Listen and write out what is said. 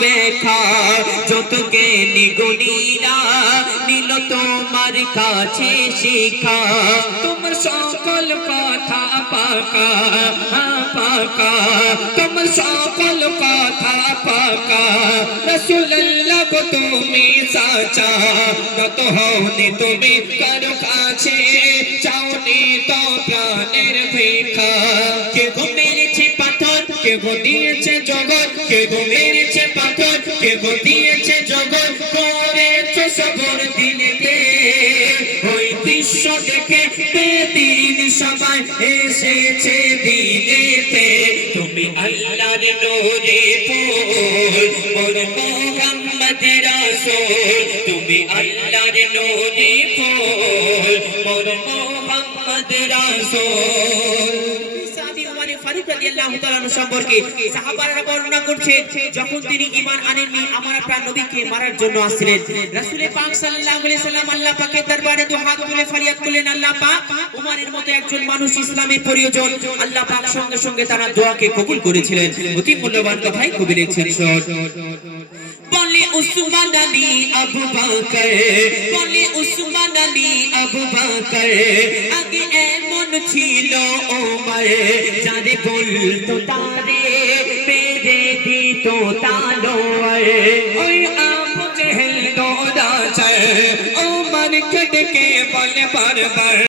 ব্যাখ্যা যত জ্ঞানী গুণীরা নিল তোমার কাছে শিক্ষা তোমার সকল কথা পাকা পাকা তোমার সকল কথা পাকা রাসূলুল্লাহ গো তুমি সাচা নত হওনি তুমি কারো কাছে চাওনি তো প্রাণের ভিক্ষা কে গো মেরেছে পাথর কে গো দিয়েছে জগৎ কে গো মেরেছে পাথর কে গো দিয়েছে জগৎ করেছো সবর দিনেতে ওই দৃশ্য দেখে বেদিন সবাই এসেছে দিনেতে তুমি আল্লাহর নূরে ফুল মোর মুহাম্মদ রাসূল তুমি আল্লাহর নূরে ফুল মোর মুহাম্মদ রাসূল ফারুক রাদিয়াল্লাহু তাআলা সম্পর্কে সাহাবারা বর্ণনা করছেন যখন তিনি ঈমান আনেননি আমার প্রাণ নবীকে মারার জন্য আসছিলেন রাসূল পাক সাল্লাল্লাহু আলাইহি সাল্লাম আল্লাহ পাকের দরবারে দুই হাত তুলে ফরিয়াদ করলেন আল্লাহ পাক উমরের মতো একজন মানুষ ইসলামের প্রয়োজন আল্লাহ পাক সঙ্গে সঙ্গে তার দোয়াকে কবুল করেছিলেন অতি মূল্যবান কথাই কবি লিখছেন বলে উসমান আলী আবু বকর বলে উসমান আলী আবু বকর আগে এমন ছিল ওমর যারে বলতো তারে পেরে দিত তালোয়ার ওই আবু জেহেল দৌড়াছে ওমর কে ডেকে বলে বারবার